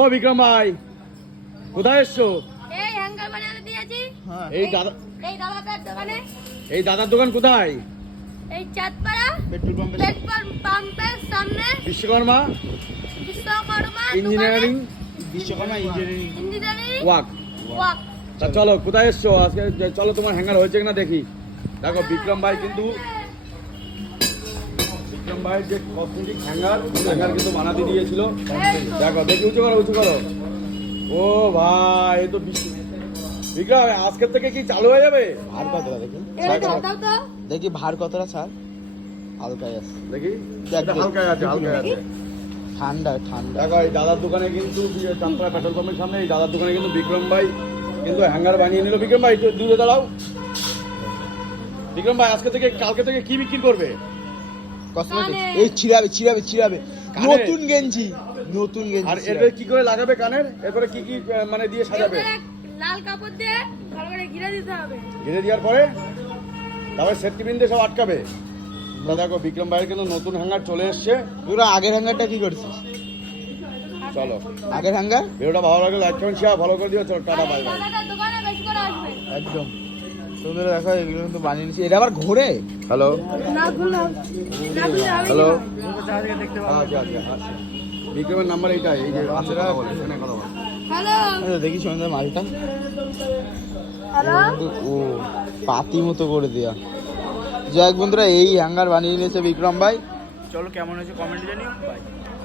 ও বিক্রম ভাই, কোথায় এসছো? এই হ্যাঙ্গার বানাতে দিয়েছি। এই দাদা, এই দাদাটার দোকানে। এই দাদার দোকান কোথায়? এই চাঁদপাড়া পেট্রোল পাম্পের সামনে Vishwakarma Vishwakarma engineering Vishwakarma engineering walk. Walk. তা চলো, কোথায় এসছো আজকে? চলো তোমার হ্যাঙ্গার হয়েছে কিনা দেখি। দেখো বিক্রম ভাই কিন্তু, বিক্রম ভাইয়ের যে কসমেটিক হ্যাঙ্গার কিন্তু বানাতে দিয়েছিল। দেখো, দেখি উঁচু করো, উঁচু করো। ও ভাই, এ তো বিক্রম আজকের থেকে কি চালু হয়ে যাবে? ভার কতটা দেখি, দাও তো। দেখি ভার কতটা স্যার। হালকাই আছে, দেখি দেখ, হালকায় আছে, হালকায় আছে। ঠান্ডা ঠান্ডা। দেখো এই দাদার দোকানে কিন্তু, চাঁদপাড়া পেট্রোল পাম্পের সামনে এই দাদার দোকানে কিন্তু বিক্রম ভাই কিন্তু হ্যাঙ্গার বানিয়ে নিল। বিক্রম ভাই একটু দূরে দাঁড়াও। বিক্রম ভাই আজকে থেকে, কালকে থেকে কি বিক্রি করবে? কসমেটিক। কানে। এই চিরাবে কানে। নতুন গেঞ্জি আর চিরাবে। এরপরে কি করে লাগাবে কানের? এরপরে কি কি মানে দিয়ে সাজাবে? এবারে লাল কাপড় দিয়ে ভালো করে ঘিরে দিতে হবে। ঘিরে দেওয়ার পরে তারপরে সেফটি পিন দিয়ে সব আটকাবে। তা দেখো বিক্রম ভাইয়ের কিন্তু নতুন হ্যাঙ্গার চলে এসছে। তোরা আগের হ্যাঙ্গারটা কি করছিস? চলো, আগের হ্যাঙ্গার ভিডিওটা ভালো লাগলে লাইক কমেন্ট শেয়ার ফলো করে দিও। চলো, টাটা, আর বাই এই বাই। দাদাটার দোকানে বেশি করে আসবে। একদম সুন্দর। দেখো এগুলো কিন্তু বানিয়ে নিচ্ছি। এটা আবার ঘোরে। হ্যালো না খুললাম, না খুললে হবে হ্যালো, না। আচ্ছা আচ্ছা। বিক্রমের নাম্বার এইটাই, এই যে আছে, কথা বলে, এখানে কথা বলে। হ্যালো দেখি সন্ধ্যা মালটা হ্যালো। ও পাতি মতো করে দেয়া। যাক বন্ধুরা, এই হ্যাঙ্গার বানিয়ে নিয়েছে বিক্রম ভাই। চলো, কেমন হয়েছে কমেন্ট জানিও। বাই।